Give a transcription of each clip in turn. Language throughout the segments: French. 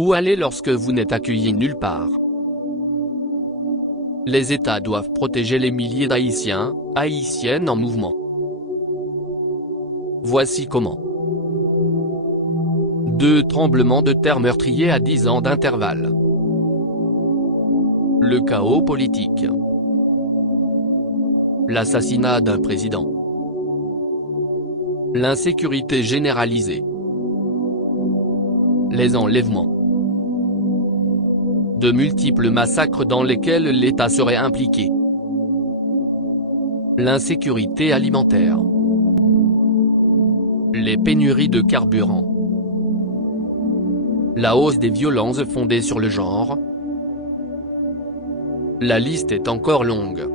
Où aller lorsque vous n'êtes accueilli nulle part? Les États doivent protéger les milliers d'Haïtiens, Haïtiennes en mouvement. Voici comment. 2 tremblements de terre meurtriers à 10 ans d'intervalle. Le chaos politique. L'assassinat d'un président. L'insécurité généralisée. Les enlèvements. De multiples massacres dans lesquels l'État serait impliqué. L'insécurité alimentaire. Les pénuries de carburant. La hausse des violences fondées sur le genre. La liste est encore longue.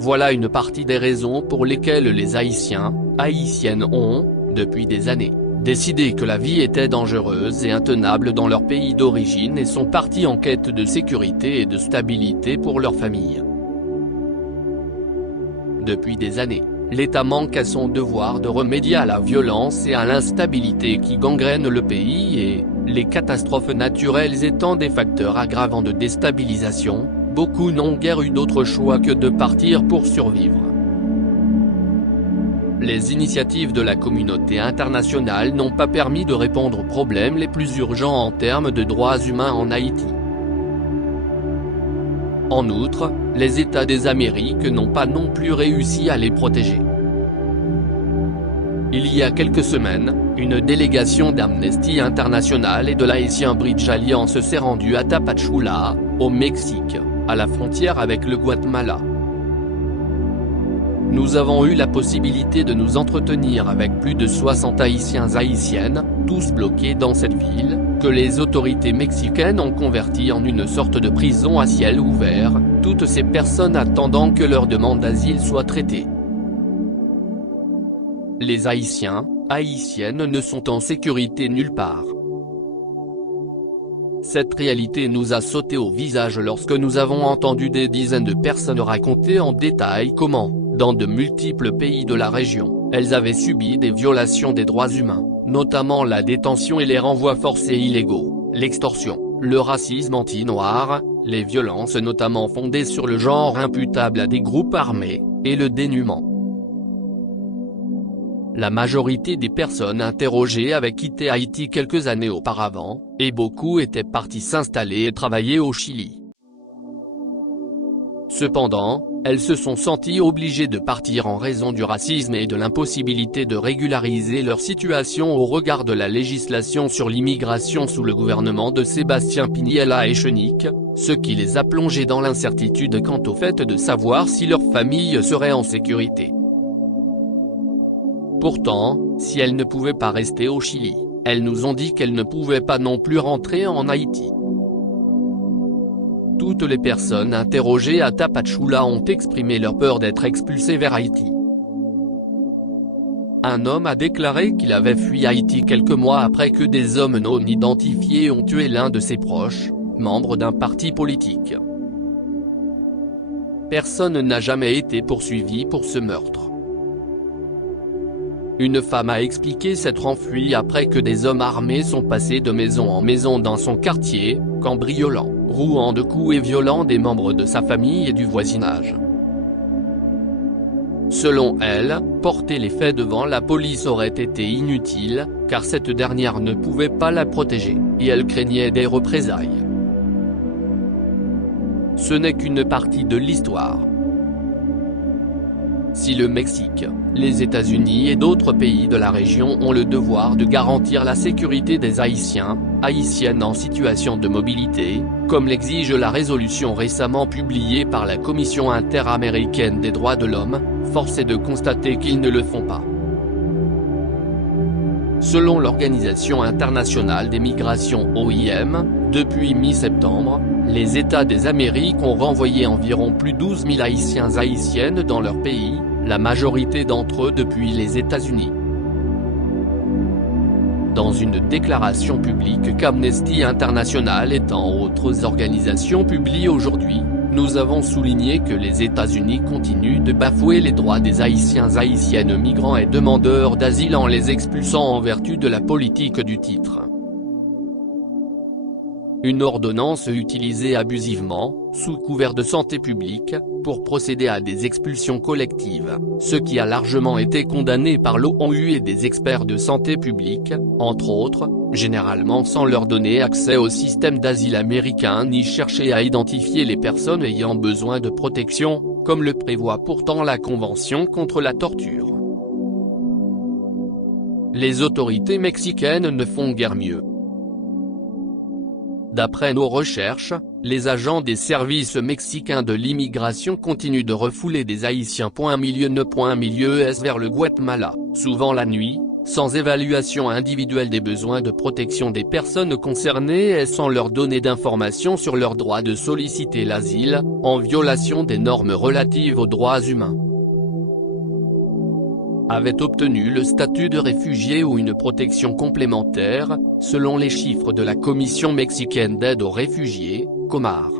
Voilà une partie des raisons pour lesquelles les Haïtiens, Haïtiennes ont, depuis des années, décidé que la vie était dangereuse et intenable dans leur pays d'origine et sont partis en quête de sécurité et de stabilité pour leur famille. Depuis des années, l'État manque à son devoir de remédier à la violence et à l'instabilité qui gangrènent le pays et, les catastrophes naturelles étant des facteurs aggravants de déstabilisation, beaucoup n'ont guère eu d'autre choix que de partir pour survivre. Les initiatives de la communauté internationale n'ont pas permis de répondre aux problèmes les plus urgents en termes de droits humains en Haïti. En outre, les États des Amériques n'ont pas non plus réussi à les protéger. Il y a quelques semaines, une délégation d'Amnesty International et de l'Haïtien Bridge Alliance s'est rendue à Tapachula, au Mexique, à la frontière avec le Guatemala. Nous avons eu la possibilité de nous entretenir avec plus de 60 Haïtiens Haïtiennes, tous bloqués dans cette ville, que les autorités mexicaines ont convertie en une sorte de prison à ciel ouvert, toutes ces personnes attendant que leur demande d'asile soit traitée. Les Haïtiens, Haïtiennes ne sont en sécurité nulle part. Cette réalité nous a sauté au visage lorsque nous avons entendu des dizaines de personnes raconter en détail comment, dans de multiples pays de la région, elles avaient subi des violations des droits humains, notamment la détention et les renvois forcés illégaux, l'extorsion, le racisme anti-noir, les violences notamment fondées sur le genre imputables à des groupes armés, et le dénuement. La majorité des personnes interrogées avaient quitté Haïti quelques années auparavant, et beaucoup étaient partis s'installer et travailler au Chili. Cependant, elles se sont senties obligées de partir en raison du racisme et de l'impossibilité de régulariser leur situation au regard de la législation sur l'immigration sous le gouvernement de Sébastien Pinilla Echenique, ce qui les a plongées dans l'incertitude quant au fait de savoir si leur famille serait en sécurité. Pourtant, si elles ne pouvaient pas rester au Chili, elles nous ont dit qu'elles ne pouvaient pas non plus rentrer en Haïti. Toutes les personnes interrogées à Tapachula ont exprimé leur peur d'être expulsées vers Haïti. Un homme a déclaré qu'il avait fui Haïti quelques mois après que des hommes non identifiés ont tué l'un de ses proches, membre d'un parti politique. Personne n'a jamais été poursuivi pour ce meurtre. Une femme a expliqué s'être enfuie après que des hommes armés sont passés de maison en maison dans son quartier, cambriolant, rouant de coups et violant des membres de sa famille et du voisinage. Selon elle, porter les faits devant la police aurait été inutile, car cette dernière ne pouvait pas la protéger, et elle craignait des représailles. Ce n'est qu'une partie de l'histoire. Si le Mexique, les États-Unis et d'autres pays de la région ont le devoir de garantir la sécurité des Haïtiens, Haïtiennes en situation de mobilité, comme l'exige la résolution récemment publiée par la Commission interaméricaine des droits de l'homme, force est de constater qu'ils ne le font pas. Selon l'Organisation internationale des migrations OIM, depuis mi-septembre, les États des Amériques ont renvoyé environ plus de 12 000 Haïtiens Haïtiennes dans leur pays, la majorité d'entre eux depuis les États-Unis. Dans une déclaration publique qu'Amnesty International et tant autres organisations publient aujourd'hui, nous avons souligné que les États-Unis continuent de bafouer les droits des Haïtiens Haïtiennes migrants et demandeurs d'asile en les expulsant en vertu de la politique du titre Une ordonnance utilisée abusivement, sous couvert de santé publique, pour procéder à des expulsions collectives, ce qui a largement été condamné par l'ONU et des experts de santé publique, entre autres, généralement sans leur donner accès au système d'asile américain ni chercher à identifier les personnes ayant besoin de protection, comme le prévoit pourtant la Convention contre la torture. Les autorités mexicaines ne font guère mieux. D'après nos recherches, les agents des services mexicains de l'immigration continuent de refouler des Haïtiens .milieu vers le Guatemala, souvent la nuit, sans évaluation individuelle des besoins de protection des personnes concernées et sans leur donner d'informations sur leur droit de solliciter l'asile, en violation des normes relatives aux droits humains. Avaient obtenu le statut de réfugié ou une protection complémentaire, selon les chiffres de la Commission mexicaine d'aide aux réfugiés, Comar.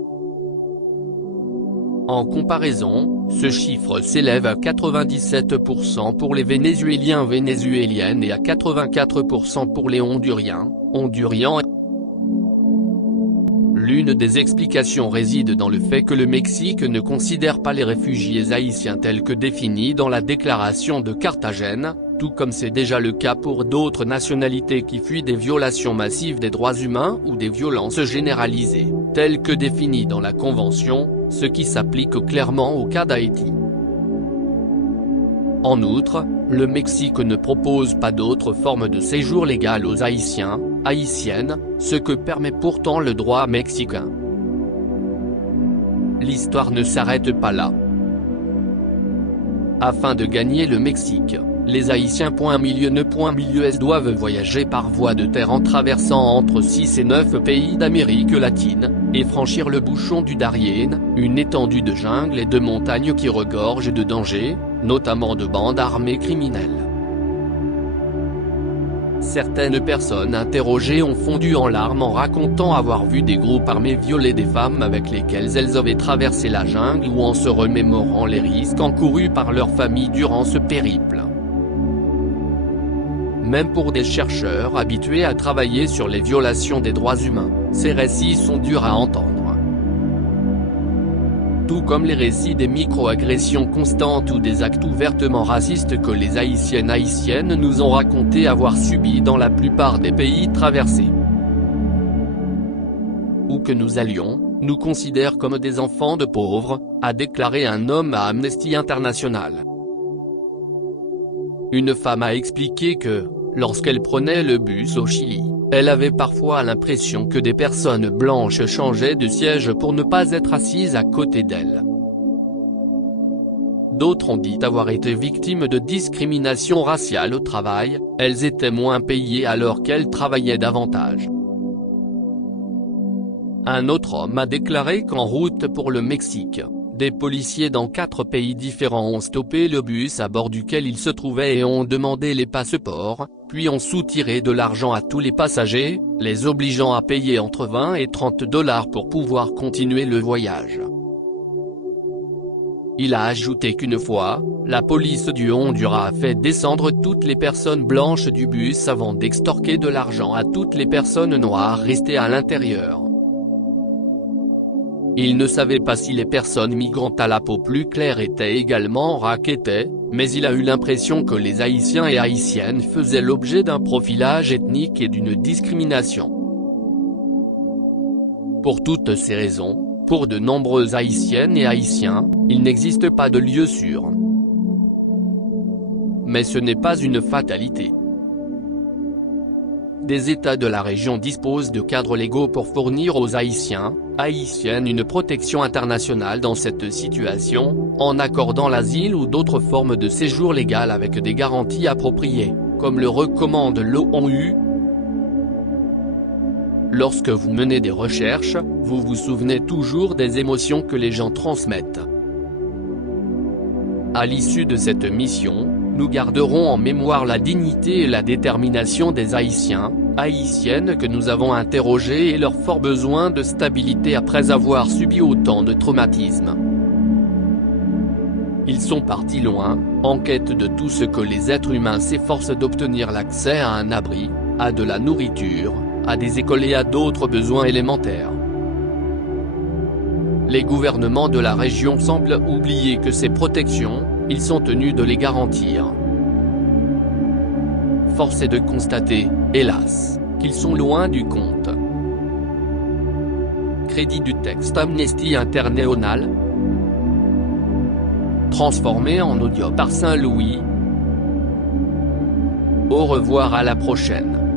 En comparaison, ce chiffre s'élève à 97% pour les Vénézuéliennes et à 84% pour les Honduriens. L'une des explications réside dans le fait que le Mexique ne considère pas les réfugiés haïtiens tels que définis dans la déclaration de Carthagène, tout comme c'est déjà le cas pour d'autres nationalités qui fuient des violations massives des droits humains ou des violences généralisées, telles que définies dans la Convention, ce qui s'applique clairement au cas d'Haïti. En outre, le Mexique ne propose pas d'autres formes de séjour légal aux Haïtiens, Haïtiennes, ce que permet pourtant le droit mexicain. L'histoire ne s'arrête pas là. Afin de gagner le Mexique, les Haïtiens .milieu doivent voyager par voie de terre en traversant entre 6 et 9 pays d'Amérique latine, et franchir le bouchon du Darién, une étendue de jungle et de montagnes qui regorge de dangers, notamment de bandes armées criminelles. Certaines personnes interrogées ont fondu en larmes en racontant avoir vu des groupes armés violer des femmes avec lesquelles elles avaient traversé la jungle ou en se remémorant les risques encourus par leur famille durant ce périple. Même pour des chercheurs habitués à travailler sur les violations des droits humains, ces récits sont durs à entendre. Tout comme les récits des micro-agressions constantes ou des actes ouvertement racistes que les Haïtiennes nous ont raconté avoir subis dans la plupart des pays traversés. Où que nous allions, nous considèrent comme des enfants de pauvres, a déclaré un homme à Amnesty International. Une femme a expliqué que, lorsqu'elle prenait le bus au Chili, elle avait parfois l'impression que des personnes blanches changeaient de siège pour ne pas être assises à côté d'elle. D'autres ont dit avoir été victimes de discrimination raciale au travail, elles étaient moins payées alors qu'elles travaillaient davantage. Un autre homme a déclaré qu'en route pour le Mexique, des policiers dans 4 pays différents ont stoppé le bus à bord duquel ils se trouvaient et ont demandé les passeports, puis ont soutiré de l'argent à tous les passagers, les obligeant à payer entre 20 et 30 $ pour pouvoir continuer le voyage. Il a ajouté qu'une fois, la police du Honduras a fait descendre toutes les personnes blanches du bus avant d'extorquer de l'argent à toutes les personnes noires restées à l'intérieur. Il ne savait pas si les personnes migrantes à la peau plus claire étaient également rackettées, mais il a eu l'impression que les Haïtiens et Haïtiennes faisaient l'objet d'un profilage ethnique et d'une discrimination. Pour toutes ces raisons, pour de nombreuses Haïtiennes et Haïtiens, il n'existe pas de lieu sûr. Mais ce n'est pas une fatalité. Des États de la région disposent de cadres légaux pour fournir aux Haïtiens, Haïtiennes une protection internationale dans cette situation, en accordant l'asile ou d'autres formes de séjour légal avec des garanties appropriées, comme le recommande l'ONU. Lorsque vous menez des recherches, vous vous souvenez toujours des émotions que les gens transmettent. À l'issue de cette mission, nous garderons en mémoire la dignité et la détermination des Haïtiens, Haïtiennes que nous avons interrogés et leur fort besoin de stabilité après avoir subi autant de traumatismes. Ils sont partis loin, en quête de tout ce que les êtres humains s'efforcent d'obtenir: l'accès à un abri, à de la nourriture, à des écoles et à d'autres besoins élémentaires. Les gouvernements de la région semblent oublier que ces protections, ils sont tenus de les garantir. Force est de constater, hélas, qu'ils sont loin du compte. Crédit du texte Amnesty International, transformé en audio par Saint-Louis. Au revoir, à la prochaine.